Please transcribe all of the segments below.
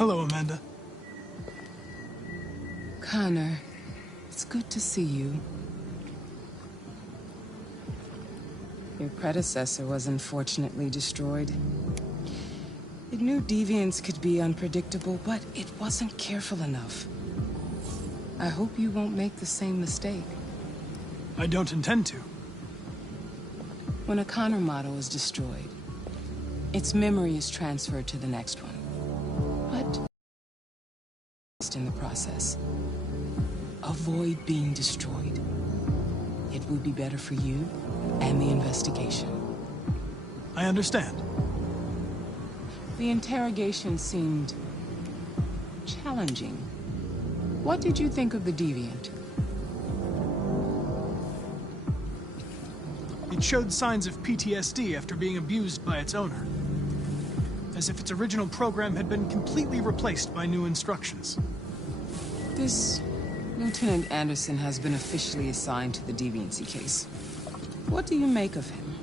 Hello, Amanda. Connor, it's good to see you. Your predecessor was unfortunately destroyed. It knew deviants could be unpredictable, but it wasn't careful enough. I hope you won't make the same mistake. I don't intend to. When a Connor model is destroyed, its memory is transferred to the next one. But in the process, avoid being destroyed. It would be better for you and the investigation. I understand. The interrogation seemed challenging. What did you think of the deviant? It showed signs of PTSD after being abused by its owner. As if its original program had been completely replaced by new instructions. This Lieutenant Anderson has been officially assigned to the deviancy case. What do you make of him?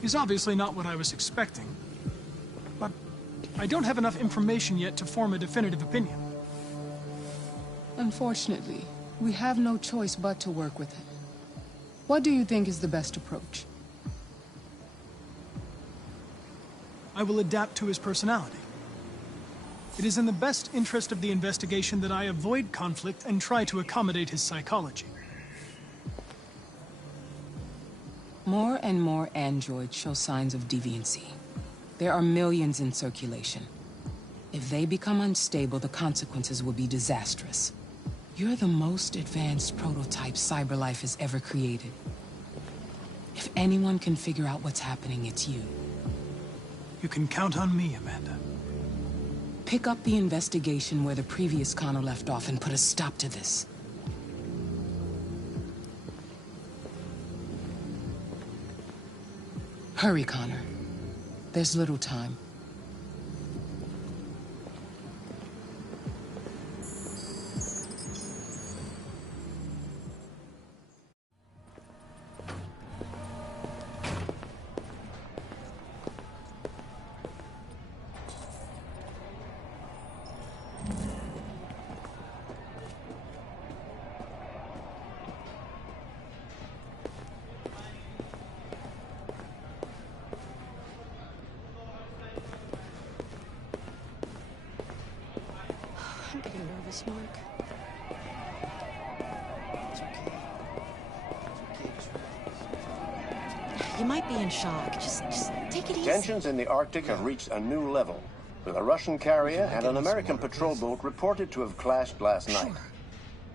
He's obviously not what I was expecting. But I don't have enough information yet to form a definitive opinion. Unfortunately, we have no choice but to work with him. What do you think is the best approach? I will adapt to his personality. It is in the best interest of the investigation that I avoid conflict and try to accommodate his psychology. More and more androids show signs of deviancy. There are millions in circulation. If they become unstable, the consequences will be disastrous. You're the most advanced prototype CyberLife has ever created. If anyone can figure out what's happening, it's you. You can count on me, Amanda. Pick up the investigation where the previous Connor left off and put a stop to this. Hurry, Connor. There's little time. I'm getting nervous, Mark. It's okay. You might be in shock. Just take it easy. Tensions in the Arctic have reached a new level, with a Russian carrier and an American patrol boat reported to have clashed last night.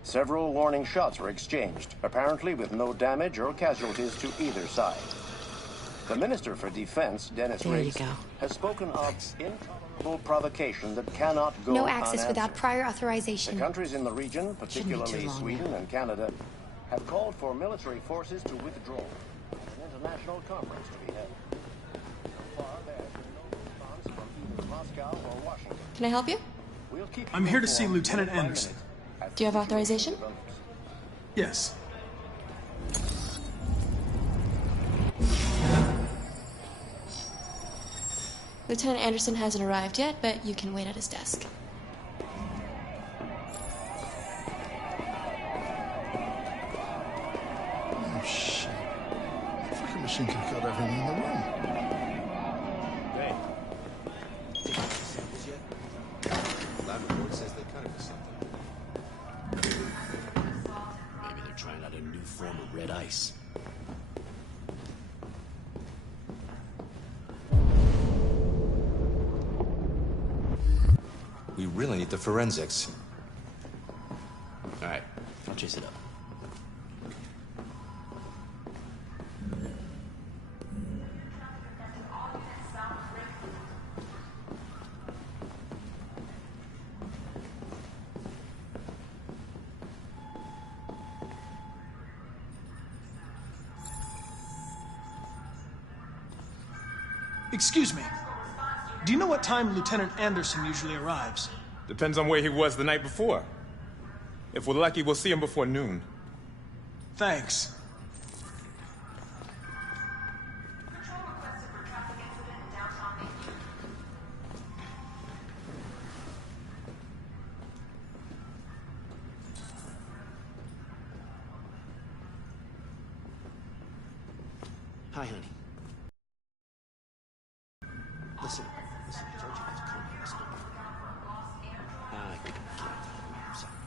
Several warning shots were exchanged, apparently with no damage or casualties to either side. The Minister for Defense, Dennis Riggs, has spoken of intolerable provocation that cannot go No access unanswered. without prior authorization. The countries in the region, particularly Sweden and Canada, have called for military forces to withdraw and an international conference to be held. So far, there has been no response from either Moscow or Washington. Can I help you? We'll keep I'm here to see Lieutenant Anderson. Do you have authorization? Yes. Lieutenant Anderson hasn't arrived yet, but you can wait at his desk. Oh, shit. The fucking machine can kill everyone in the room. Hey. Take the samples yet? Lab report says they cut it for something. Maybe they're trying out a new form of red ice. We really need the forensics. All right, I'll chase it up. Excuse me. Do you know what time Lieutenant Anderson usually arrives? Depends on where he was the night before. If we're lucky, we'll see him before noon. Thanks. Hi, honey. Listen, I told you not to call me on this number. I can't. I'm sorry.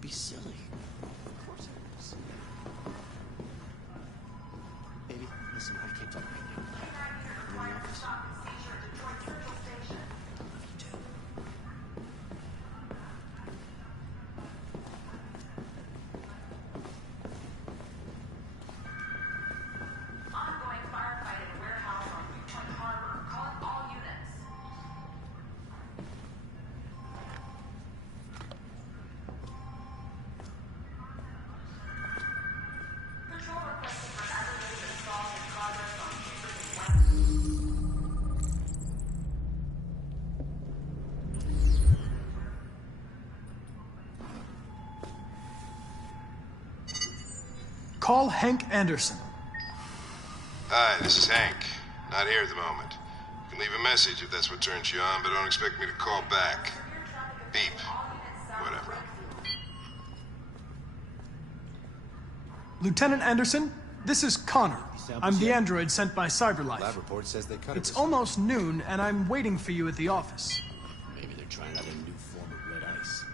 Be silly. Of course I was. Baby, listen, I can't talk right now. I'm in the office. I love you too. Ongoing firefight at a warehouse on Newport Harbor. Calling all units. Patrol requested for aggravated assault in progress on Hubert and West. Call Hank Anderson. Hi, this is Hank. Not here at the moment. You can leave a message if that's what turns you on, but don't expect me to call back. Beep. Whatever. Lieutenant Anderson, this is Connor. I'm the android sent by CyberLife. Lab report says they cut it. It's almost noon, and I'm waiting for you at the office. Maybe they're trying out a new form of red ice.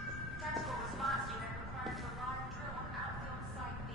Tactical response unit required to log and drill on outfield site B.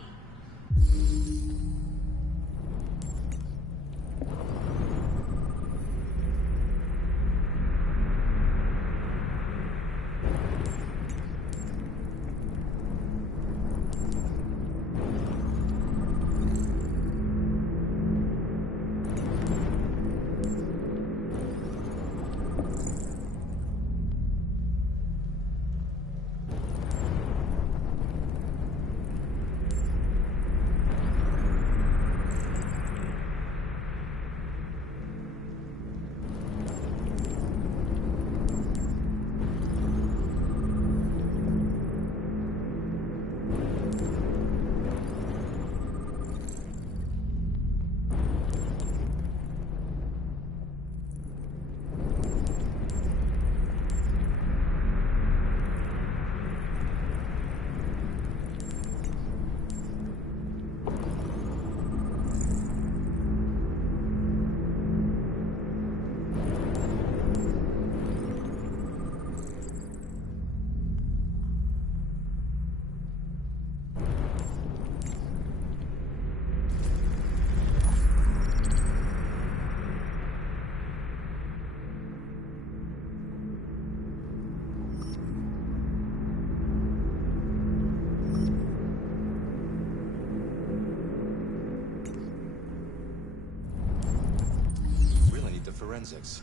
Really need the forensics.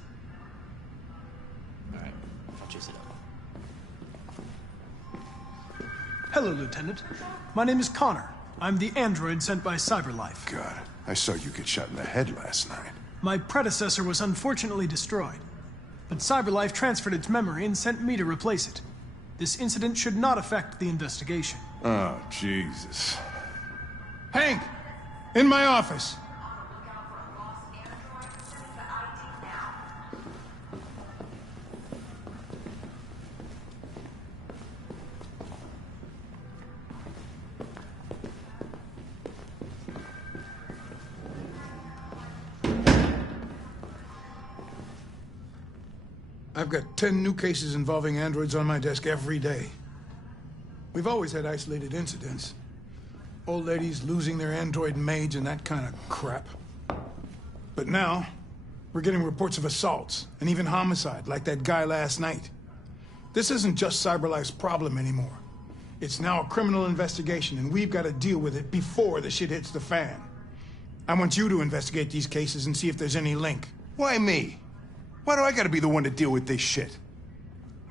All right, I'll chase it up. Hello, Lieutenant. My name is Connor. I'm the android sent by CyberLife. God, I saw you get shot in the head last night. My predecessor was unfortunately destroyed, but CyberLife transferred its memory and sent me to replace it. This incident should not affect the investigation. Oh, Jesus. Hank! In my office! I've got 10 new cases involving androids on my desk every day. We've always had isolated incidents. Old ladies losing their android maids and that kind of crap. But now, we're getting reports of assaults and even homicide, like that guy last night. This isn't just CyberLife's problem anymore. It's now a criminal investigation, and we've got to deal with it before the shit hits the fan. I want you to investigate these cases and see if there's any link. Why me? Why do I gotta be the one to deal with this shit?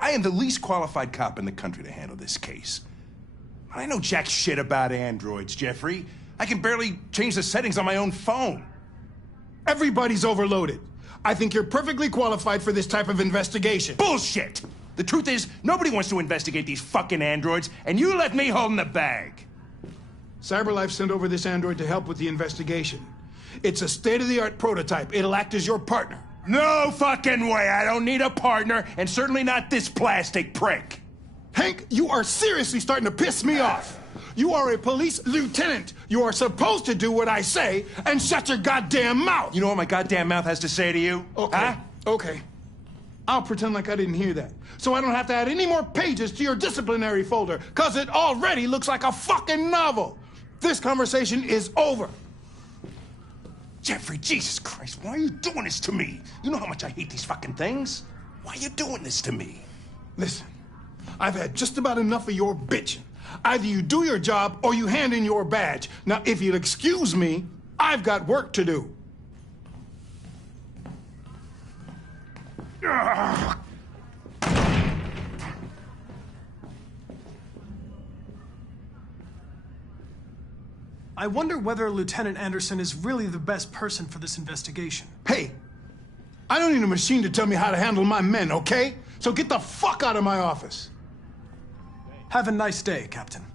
I am the least qualified cop in the country to handle this case. I know jack shit about androids, Jeffrey. I can barely change the settings on my own phone. Everybody's overloaded. I think you're perfectly qualified for this type of investigation. Bullshit! The truth is, nobody wants to investigate these fucking androids, and you let me hold the bag. CyberLife sent over this android to help with the investigation. It's a state-of-the-art prototype. It'll act as your partner. No fucking way! I don't need a partner, and certainly not this plastic prick. Hank, you are seriously starting to piss me off. You are a police lieutenant. You are supposed to do what I say and shut your goddamn mouth. You know what my goddamn mouth has to say to you? Okay. Huh? Okay. I'll pretend like I didn't hear that. So I don't have to add any more pages to your disciplinary folder, because it already looks like a fucking novel. This conversation is over. Jeffrey, Jesus Christ, why are you doing this to me? You know how much I hate these fucking things. Why are you doing this to me? Listen, I've had just about enough of your bitching. Either you do your job or you hand in your badge. Now, if you'll excuse me, I've got work to do. Ugh. I wonder whether Lieutenant Anderson is really the best person for this investigation. Hey, I don't need a machine to tell me how to handle my men, okay? So get the fuck out of my office. Have a nice day, Captain.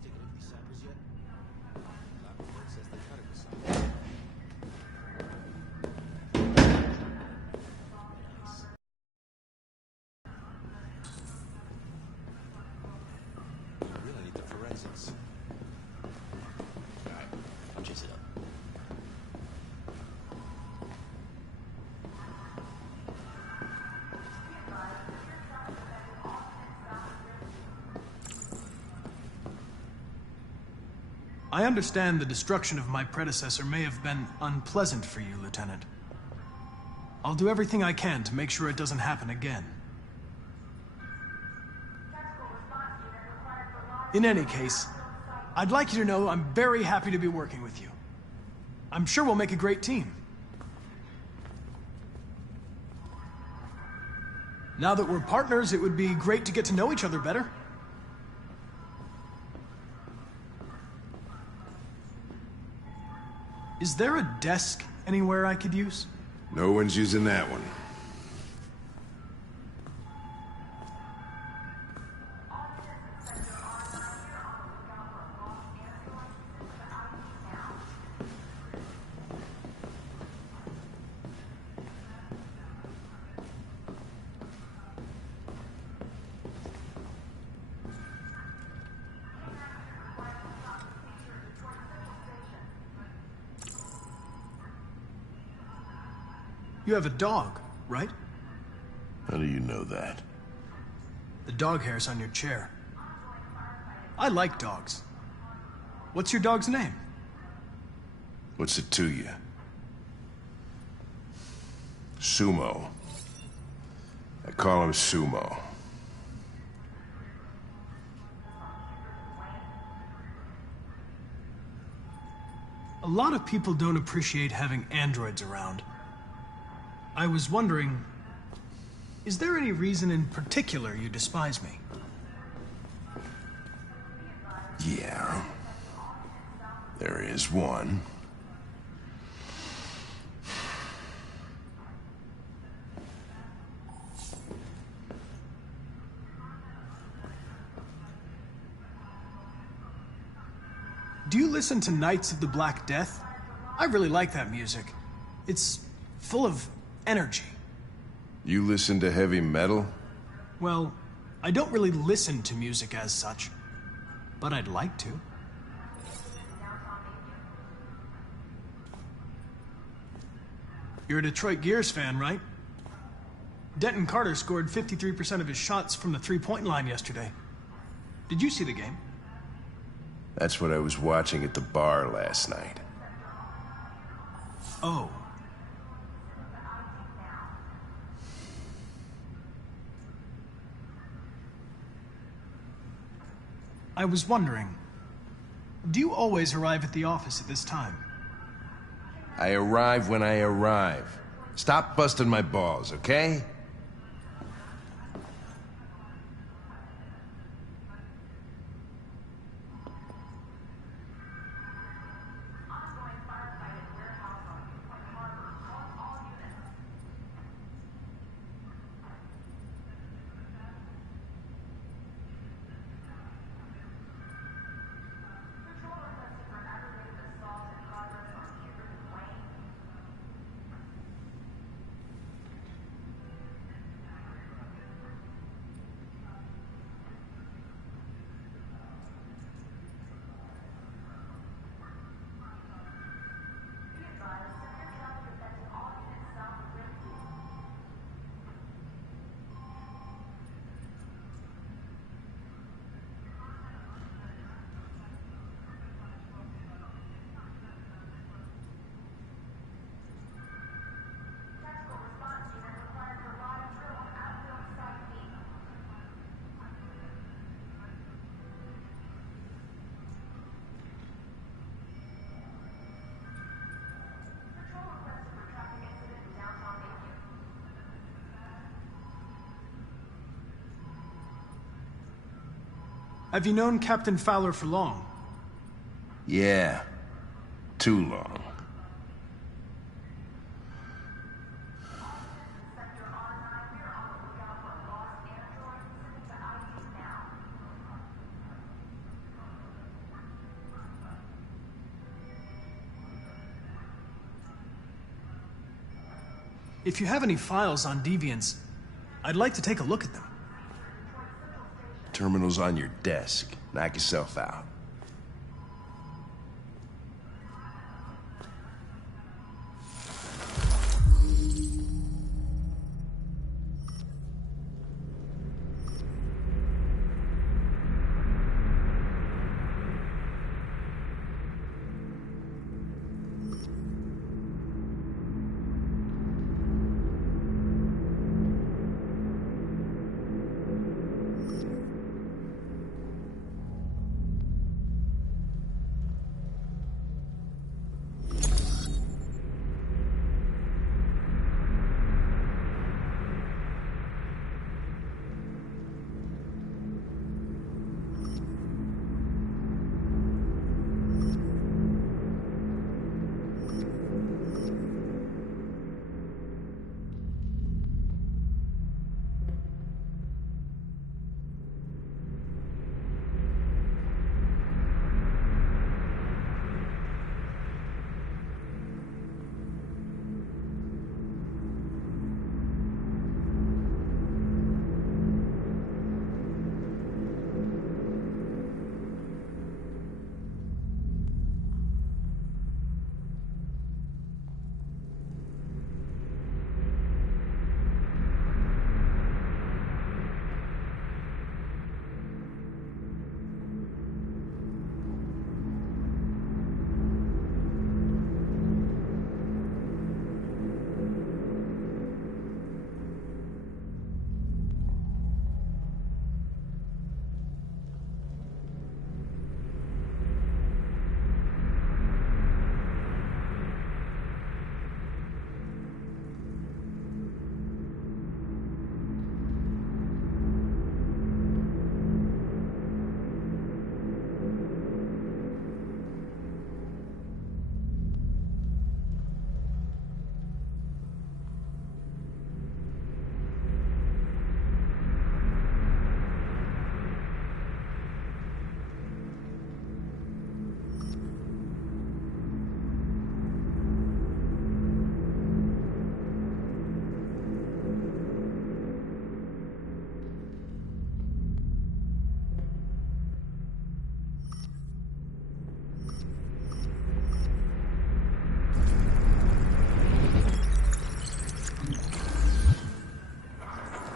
I really need the forensics. Alright, I'll chase it up. I understand the destruction of my predecessor may have been unpleasant for you, Lieutenant. I'll do everything I can to make sure it doesn't happen again. In any case, I'd like you to know I'm very happy to be working with you. I'm sure we'll make a great team. Now that we're partners, it would be great to get to know each other better. Is there a desk anywhere I could use? No one's using that one. You have a dog, right? How do you know that? The dog hair's on your chair. I like dogs. What's your dog's name? What's it to you? Sumo. I call him Sumo. A lot of people don't appreciate having androids around. I was wondering, is there any reason in particular you despise me? Yeah. There is one. Do you listen to Knights of the Black Death? I really like that music. It's full of energy. You listen to heavy metal? Well, I don't really listen to music as such, but I'd like to. You're a Detroit Gears fan, right? Denton Carter scored 53% of his shots from the three-point line yesterday. Did you see the game? That's what I was watching at the bar last night. Oh. I was wondering, do you always arrive at the office at this time? I arrive when I arrive. Stop busting my balls, okay? Have you known Captain Fowler for long? Yeah. Too long. If you have any files on deviants, I'd like to take a look at them. Terminal's on your desk. Knock yourself out.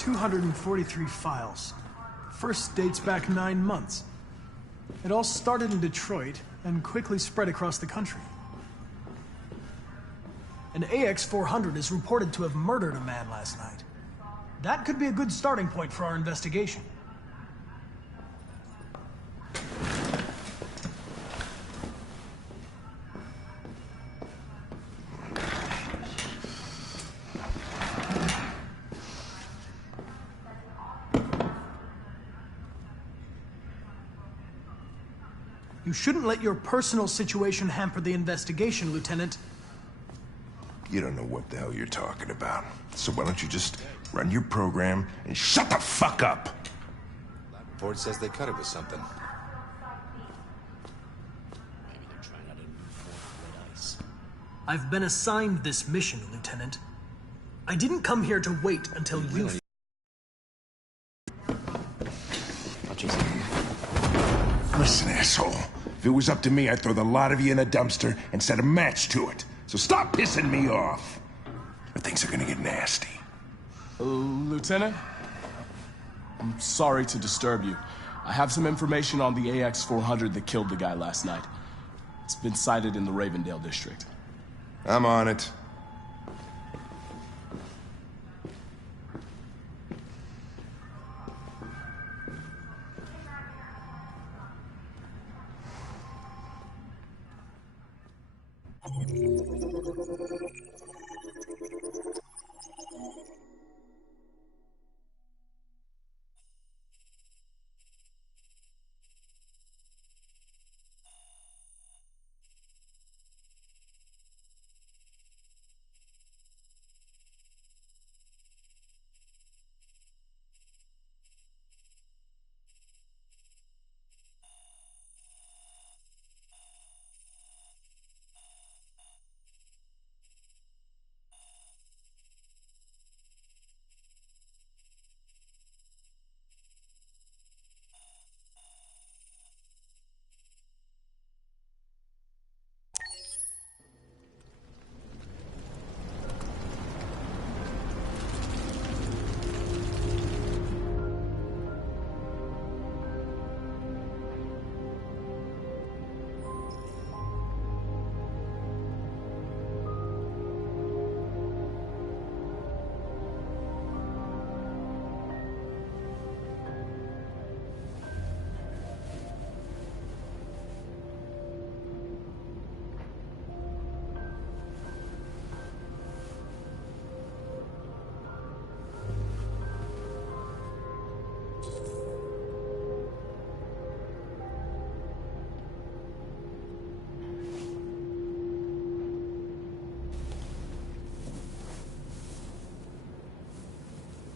$243 files. First dates back 9 months. It all started in Detroit and quickly spread across the country. An AX-400 is reported to have murdered a man last night. That could be a good starting point for our investigation. You shouldn't let your personal situation hamper the investigation, Lieutenant. You don't know what the hell you're talking about. So why don't you just run your program and shut the fuck up? Report says they cut it with something. Maybe they're trying out a new form of red ice. I've been assigned this mission, Lieutenant. I didn't come here to wait until you... Oh, Jesus. Listen, asshole. If it was up to me, I'd throw the lot of you in a dumpster and set a match to it. So stop pissing me off. Or things are gonna get nasty. Lieutenant? I'm sorry to disturb you. I have some information on the AX-400 that killed the guy last night. It's been sighted in the Ravendale district. I'm on it.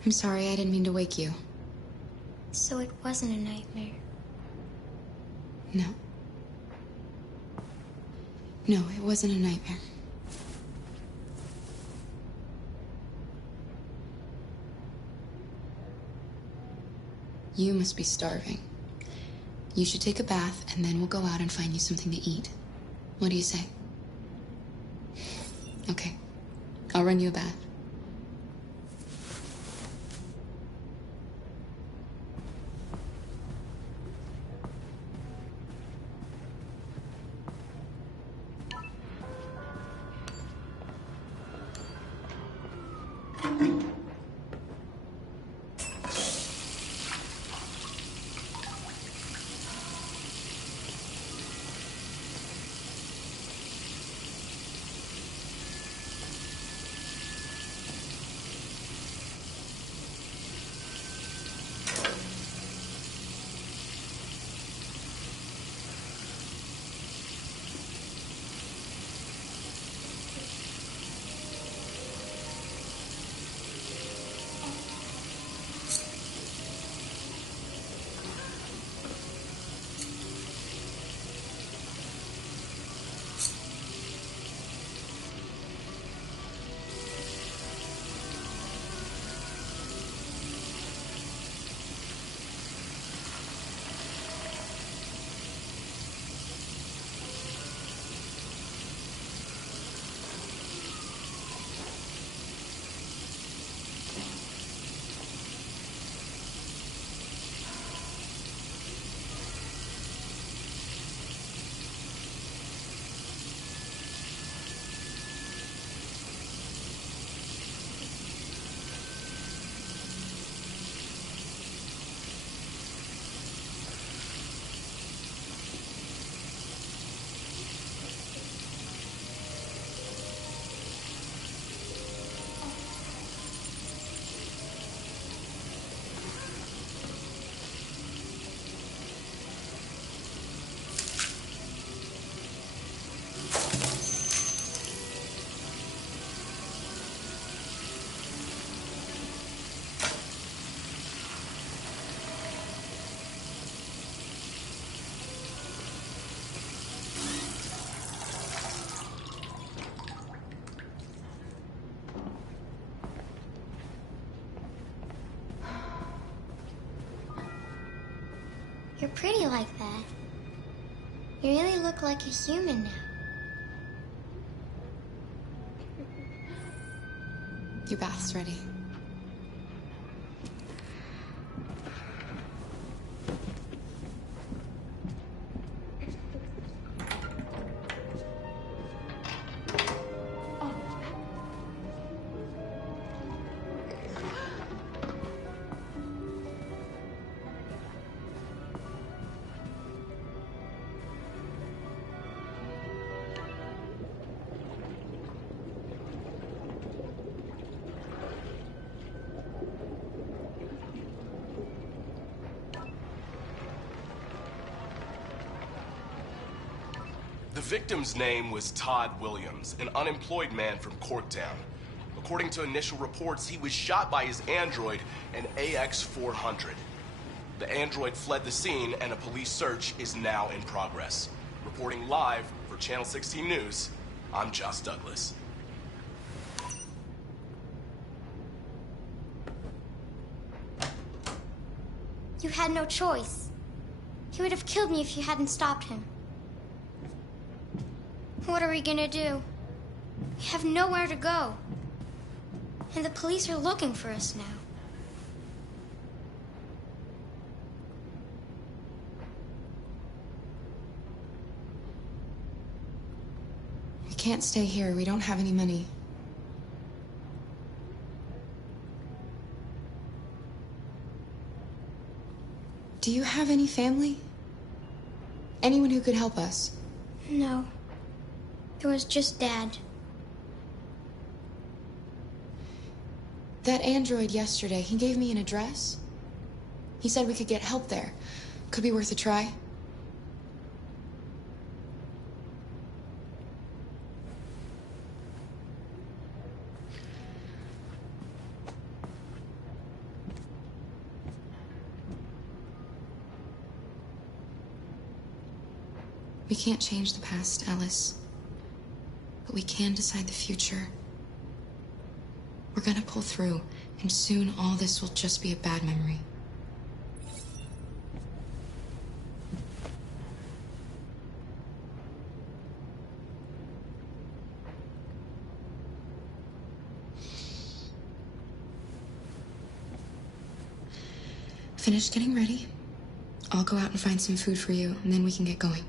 I'm sorry, I didn't mean to wake you. So it wasn't a nightmare. No. No, it wasn't a nightmare. You must be starving. You should take a bath, and then we'll go out and find you something to eat. What do you say? Okay. I'll run you a bath. You're pretty like that. You really look like a human now. Your bath's ready. The victim's name was Todd Williams, an unemployed man from Corktown. According to initial reports, he was shot by his android, an AX-400. The android fled the scene, and a police search is now in progress. Reporting live for Channel 16 News, I'm Josh Douglas. You had no choice. He would have killed me if you hadn't stopped him. What are we gonna do? We have nowhere to go. And the police are looking for us now. We can't stay here. We don't have any money. Do you have any family? Anyone who could help us? No. There was just Dad. That android yesterday, he gave me an address. He said we could get help there. Could be worth a try. We can't change the past, Alice. But we can decide the future. We're gonna pull through, and soon all this will just be a bad memory. Finish getting ready. I'll go out and find some food for you, and then we can get going.